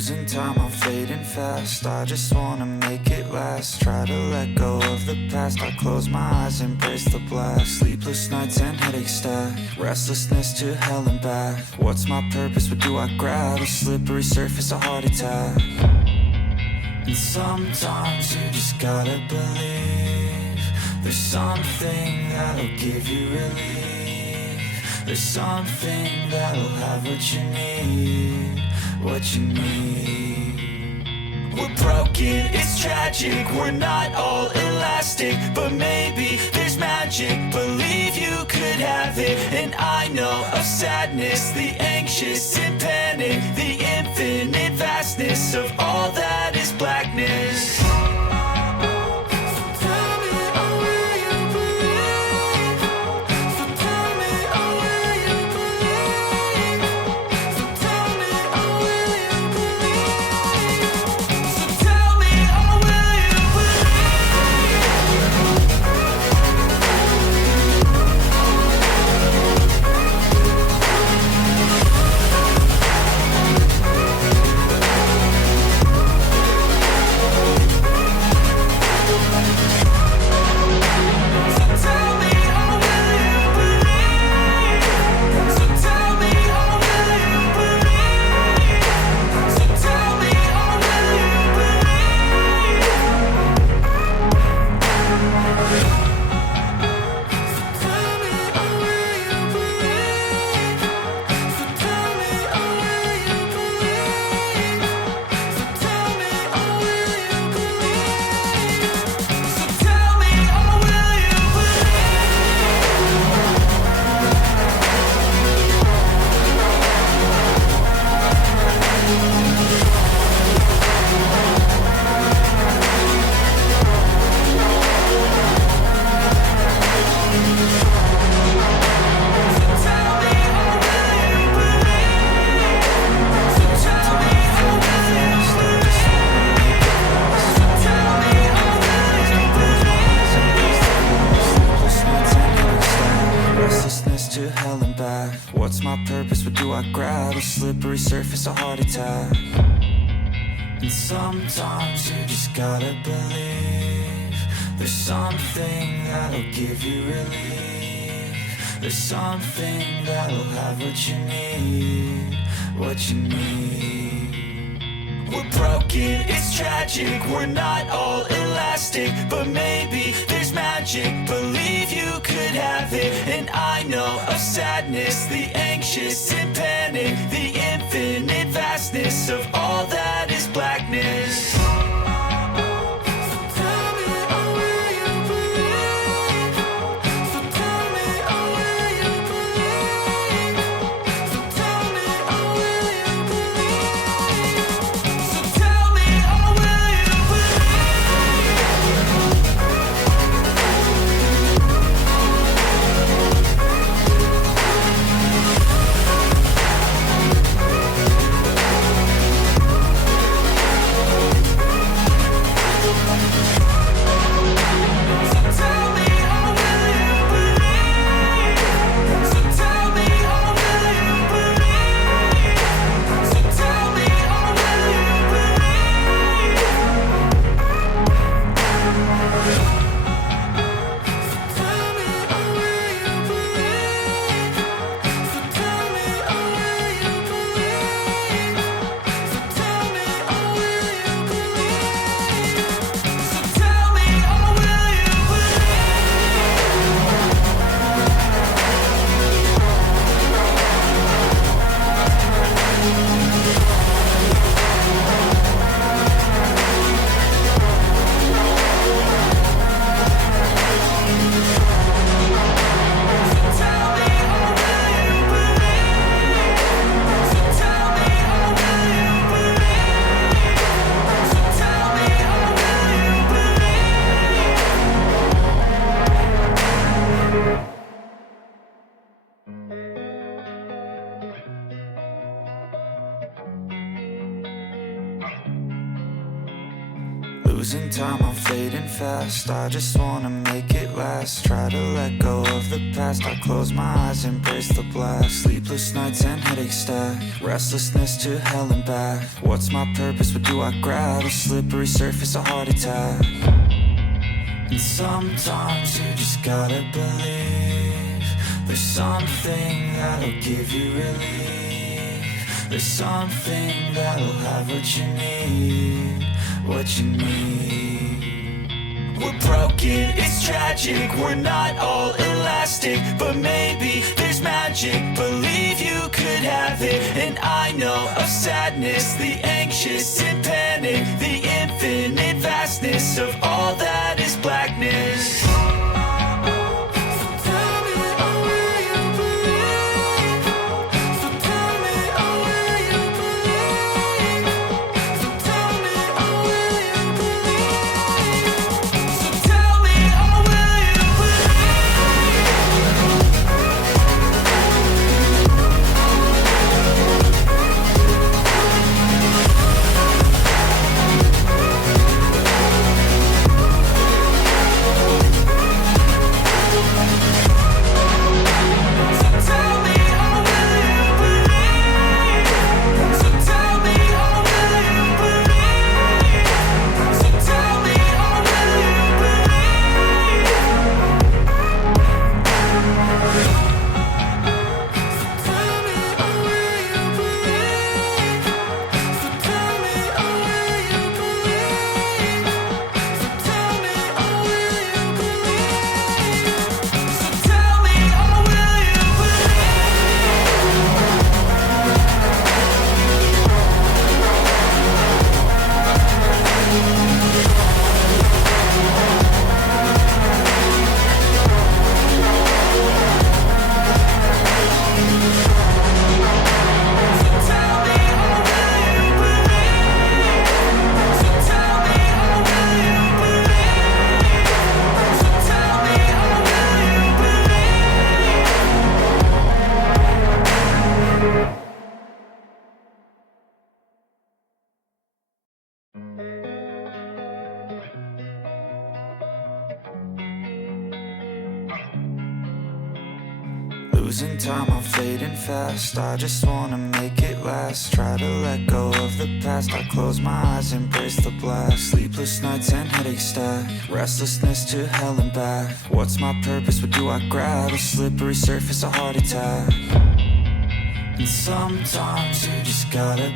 losing time, I'm fading fast. I just wanna make it last. Try to let go of the past. I close my eyes, embrace the blast. Sleepless nights and headaches stack. Restlessness to hell and back. What's my purpose? What do I grab? A slippery surface, a heart attack. And sometimes you just gotta believe there's something that'll give you relief. There's something that'll have what you need, what you need. We're broken, it's tragic, we're not all elastic, but maybe there's magic, believe you could have it. And I know of sadness, the anxious and panic, the infinite vastness of all that is blackness. What's my purpose? What do I grab? A slippery surface, a heart attack. And sometimes you just gotta believe there's something that'll give you relief. There's something that'll have what you need, what you need. We're broken, it's tragic, we're not all elastic, but maybe there's magic, believe you could have it. And I know of sadness, the anxious and panic, the infinite vastness of all that is blackness. Losing time, I'm fading fast. I just wanna make it last. Try to let go of the past. I close my eyes, embrace the blast. Sleepless nights and headaches stack. Restlessness to hell and back. What's my purpose? What do I grab? A slippery surface, a heart attack. And sometimes you just gotta believe there's something that'll give you relief. There's something that'll have what you need, what you need. We're broken, it's tragic, we're not all elastic, but maybe there's magic. Believe you could have it, and I know of sadness, the anxious and panic, the infinite vastness of all that is blackness. Losing time, I'm fading fast. I just wanna make it last. Try to let go of the past. I close my eyes, embrace the blast. Sleepless nights and headaches stack. Restlessness to hell and back. What's my purpose? What do I grab? A slippery surface, a heart attack. And sometimes you just gotta